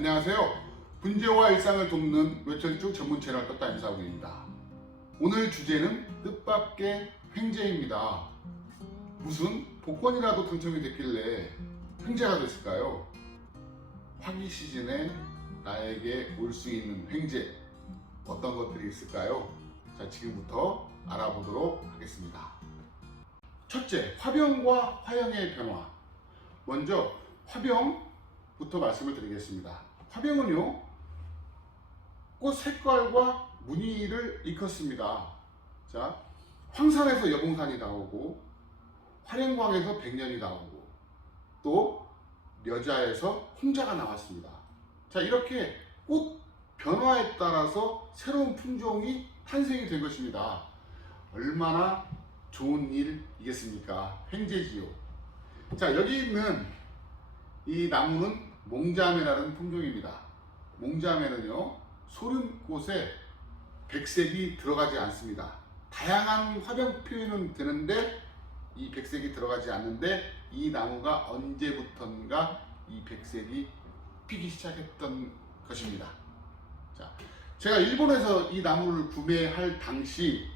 안녕하세요. 분재와 일상을 돕는 외철쭉 전문 채널 떴다임사원입니다. 오늘 주제는 뜻밖의 횡재입니다. 무슨 복권이라도 당첨이 됐길래 횡재가 됐을까요? 화기 시즌에 나에게 올 수 있는 횡재, 어떤 것들이 있을까요? 자, 지금부터 알아보도록 하겠습니다. 첫째, 화병과 화형의 변화. 먼저 화병부터 말씀을 드리겠습니다. 화병은요, 꽃 색깔과 무늬를 일컫습니다. 자, 황산에서 여봉산이 나오고, 화령광에서 백년이 나오고, 또 여자에서 홍자가 나왔습니다. 자, 이렇게 꽃 변화에 따라서 새로운 품종이 탄생이 된 것입니다. 얼마나 좋은 일이겠습니까? 횡재지요. 자, 여기 있는 이 나무는 몽자매라는 품종입니다. 몽자매는요, 소륜꽃에 백색이 들어가지 않습니다. 다양한 화병 표현은 되는데 이 백색이 들어가지 않는데, 이 나무가 언제부턴가 이 백색이 피기 시작했던 것입니다. 자, 제가 일본에서 이 나무를 구매할 당시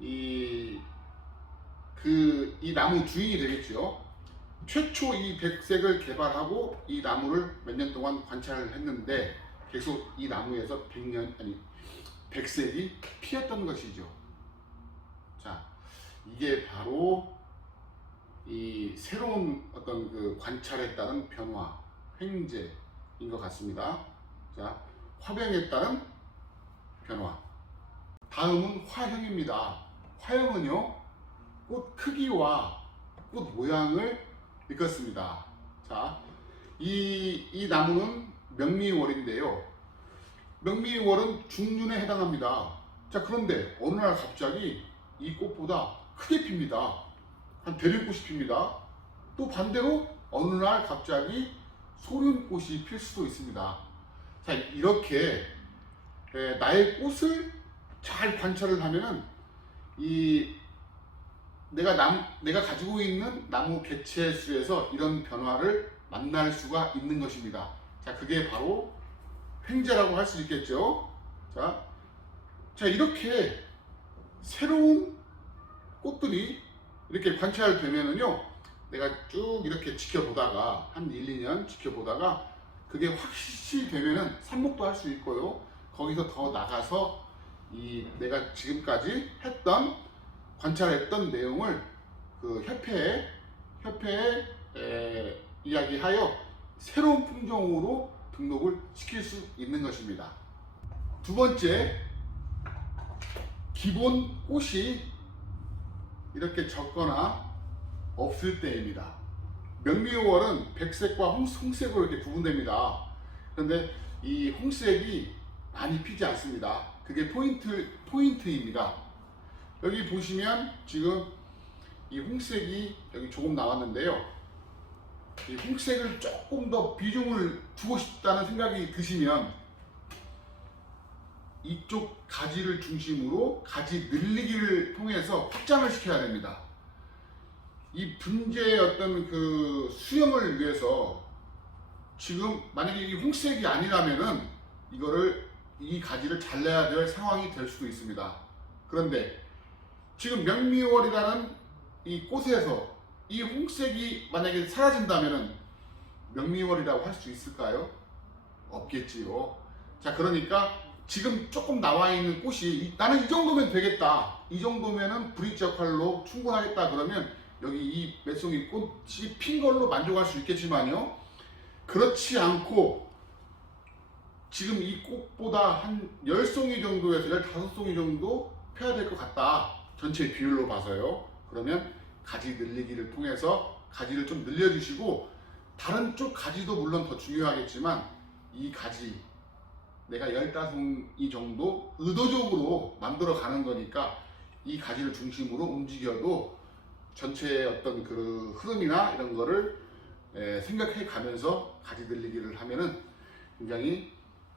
이 나무 주인이 되겠죠. 최초 이 백색을 개발하고 이 나무를 몇 년 동안 관찰을 했는데 계속 이 나무에서 백색이 피었던 것이죠. 자, 이게 바로 이 새로운 어떤 그 관찰에 따른 변화, 횡재인 것 같습니다. 자, 화병에 따른 변화. 다음은 화형입니다. 화형은요, 꽃 크기와 꽃 모양을 일컫습니다. 자, 이 나무는 명미월인데요. 명미월은 중륜에 해당합니다. 자, 그런데 어느 날 갑자기 이 꽃보다 크게 핍니다. 한 대륜꽃이 핍니다. 또 반대로 어느 날 갑자기 소륜꽃이 필 수도 있습니다. 자, 이렇게 나의 꽃을 잘 관찰을 하면은 내가 가지고 있는 나무 개체 수에서 이런 변화를 만날 수가 있는 것입니다. 자, 그게 바로 횡재라고 할 수 있겠죠. 자, 이렇게 새로운 꽃들이 이렇게 관찰되면은요, 내가 쭉 이렇게 지켜보다가 한 1, 2년 지켜보다가 그게 확실히 되면은 삽목도 할 수 있고요. 거기서 더 나가서 내가 지금까지 관찰했던 내용을 그 협회에 이야기하여 새로운 품종으로 등록을 시킬 수 있는 것입니다. 두 번째, 기본 꽃이 이렇게 적거나 없을 때입니다. 명미월은 백색과 홍색으로 이렇게 구분됩니다. 그런데 이 홍색이 많이 피지 않습니다. 그게 포인트입니다. 여기 보시면 지금 이 홍색이 여기 조금 나왔는데요. 이 홍색을 조금 더 비중을 두고 싶다는 생각이 드시면 이쪽 가지를 중심으로 가지 늘리기를 통해서 확장을 시켜야 됩니다. 이 분재의 어떤 그 수영을 위해서 지금 만약에 이 홍색이 아니라면은 이 가지를 잘라야 될 상황이 될 수도 있습니다. 그런데 지금 명미월이라는 이 꽃에서 이 홍색이 만약에 사라진다면은 명미월이라고 할 수 있을까요? 없겠지요. 자, 그러니까 지금 조금 나와 있는 꽃이 나는 이 정도면 되겠다, 이 정도면은 브릿지 역할로 충분하겠다, 그러면 여기 이 몇 송이 꽃이 핀 걸로 만족할 수 있겠지만요, 그렇지 않고 지금 이 꽃보다 한 10송이 정도에서 15송이 정도 펴야 될 것 같다, 전체 비율로 봐서요. 그러면 가지 늘리기를 통해서 가지를 좀 늘려주시고, 다른 쪽 가지도 물론 더 중요하겠지만 이 가지 내가 15송이 정도 의도적으로 만들어 가는 거니까 이 가지를 중심으로 움직여도 전체의 어떤 그 흐름이나 이런 거를 생각해 가면서 가지 늘리기를 하면은 굉장히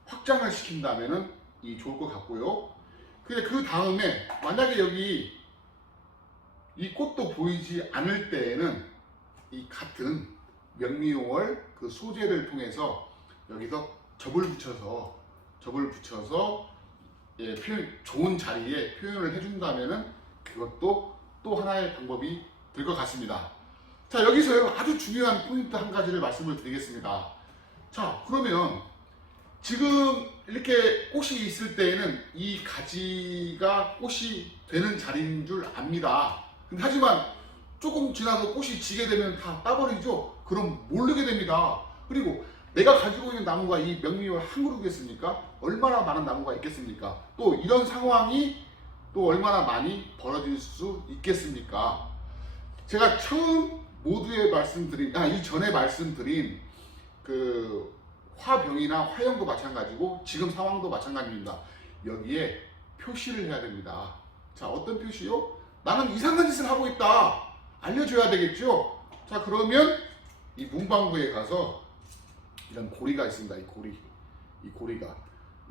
확장을 시킨다면은 좋을 것 같고요. 근데 그 다음에 만약에 여기 이 꽃도 보이지 않을 때에는 이 같은 명미월 그 소재를 통해서 여기서 접을 붙여서 예, 표현, 좋은 자리에 표현을 해준다면은 그것도 또 하나의 방법이 될 것 같습니다. 자, 여기서 여러분 아주 중요한 포인트 한 가지를 말씀을 드리겠습니다. 자, 그러면 지금 이렇게 꽃이 있을 때에는 이 가지가 꽃이 되는 자리인 줄 압니다. 하지만 조금 지나서 꽃이 지게 되면 다 따버리죠? 그럼 모르게 됩니다. 그리고 내가 가지고 있는 나무가 이 명리월 한 그루겠습니까? 얼마나 많은 나무가 있겠습니까? 또 이런 상황이 또 얼마나 많이 벌어질 수 있겠습니까? 제가 처음 모두에 말씀드린, 이전에 말씀드린 그 화병이나 화형도 마찬가지고 지금 상황도 마찬가지입니다. 여기에 표시를 해야 됩니다. 자, 어떤 표시요? 나는 이상한 짓을 하고 있다. 알려줘야 되겠죠? 자, 그러면 이 문방구에 가서 이런 고리가 있습니다. 이 고리가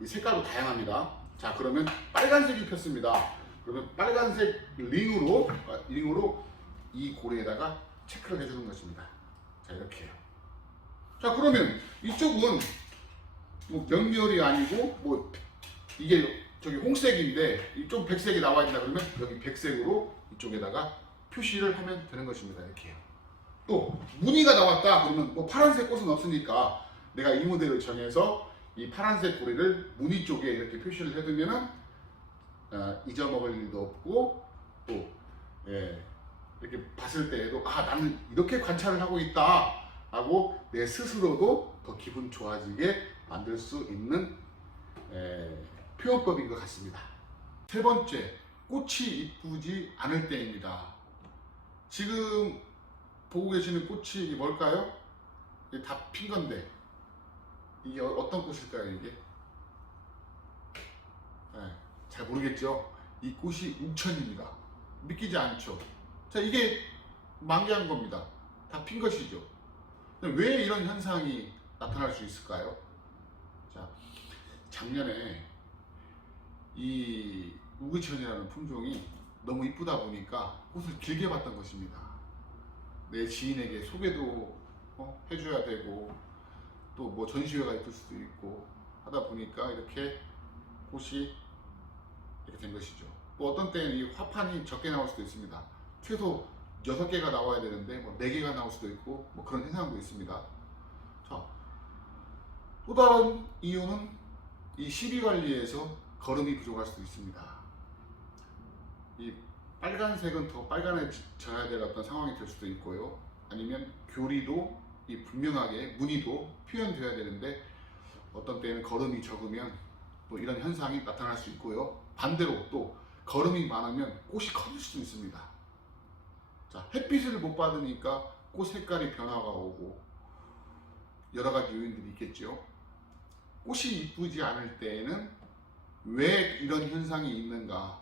이 색깔도 다양합니다. 자, 그러면 빨간색이 폈습니다. 그러면 빨간색 링으로 이 고리에다가 체크를 해주는 것입니다. 자, 이렇게요. 자, 그러면 이쪽은 뭐 명리열이 아니고 뭐 이게 저기 홍색인데 좀 백색이 나와 있다 그러면 여기 백색으로 이쪽에다가 표시를 하면 되는 것입니다. 이렇게요. 또 무늬가 나왔다 그러면 뭐 파란색 꽃은 없으니까 내가 이 모델을 정해서 이 파란색 고리를 무늬 쪽에 이렇게 표시를 해두면은 잊어먹을 일도 없고 또 이렇게 봤을 때에도 나는 이렇게 관찰을 하고 있다 하고 내 스스로도 더 기분 좋아지게 만들 수 있는 표현법인 것 같습니다. 세 번째, 꽃이 이쁘지 않을 때입니다. 지금 보고 계시는 꽃이 뭘까요? 이게 다 핀 건데 이게 어떤 꽃일까요? 이게 잘 모르겠죠? 이 꽃이 웅천입니다. 믿기지 않죠? 자, 이게 만개한 겁니다. 다 핀 것이죠. 왜 이런 현상이 나타날 수 있을까요? 자, 작년에 이 우그천이라는 품종이 너무 이쁘다 보니까 꽃을 길게 봤던 것입니다. 내 지인에게 소개도 해줘야 되고 또 뭐 전시회가 있을 수도 있고 하다 보니까 이렇게 꽃이 이렇게 된 것이죠. 또 어떤 때는 이 화판이 적게 나올 수도 있습니다. 최소 6개가 나와야 되는데 뭐 4개가 나올 수도 있고 뭐 그런 현상도 있습니다. 자, 또 다른 이유는 이 시비 관리에서 거름이 부족할 수도 있습니다. 이 빨간색은 더 빨간해져야 될 어떤 상황이 될 수도 있고요. 아니면 교리도 이 분명하게 무늬도 표현되어야 되는데 어떤 때는 거름이 적으면 또 이런 현상이 나타날 수 있고요. 반대로 또 거름이 많으면 꽃이 커질 수도 있습니다. 자, 햇빛을 못 받으니까 꽃 색깔이 변화가 오고 여러 가지 요인들이 있겠죠. 꽃이 이쁘지 않을 때에는 왜 이런 현상이 있는가,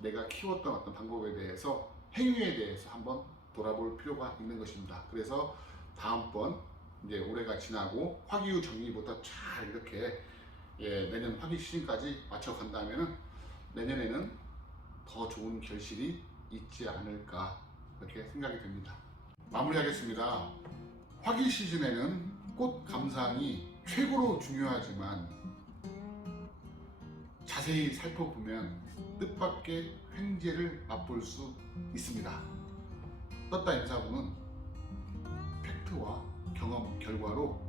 내가 키웠던 어떤 방법에 대해서 행위에 대해서 한번 돌아볼 필요가 있는 것입니다. 그래서 다음번 이제 올해가 지나고 화기후 정리부터 잘 이렇게 내년 화기 시즌까지 맞춰 간다면은 내년에는 더 좋은 결실이 있지 않을까 이렇게 생각이 됩니다. 마무리하겠습니다. 화기 시즌에는 꽃 감상이 최고로 중요하지만 자세히 살펴보면 뜻밖의 횡재를 맛볼 수 있습니다. 떴다 인사부는 팩트와 경험 결과로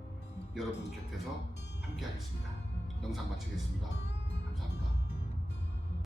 여러분 곁에서 함께 하겠습니다. 영상 마치겠습니다.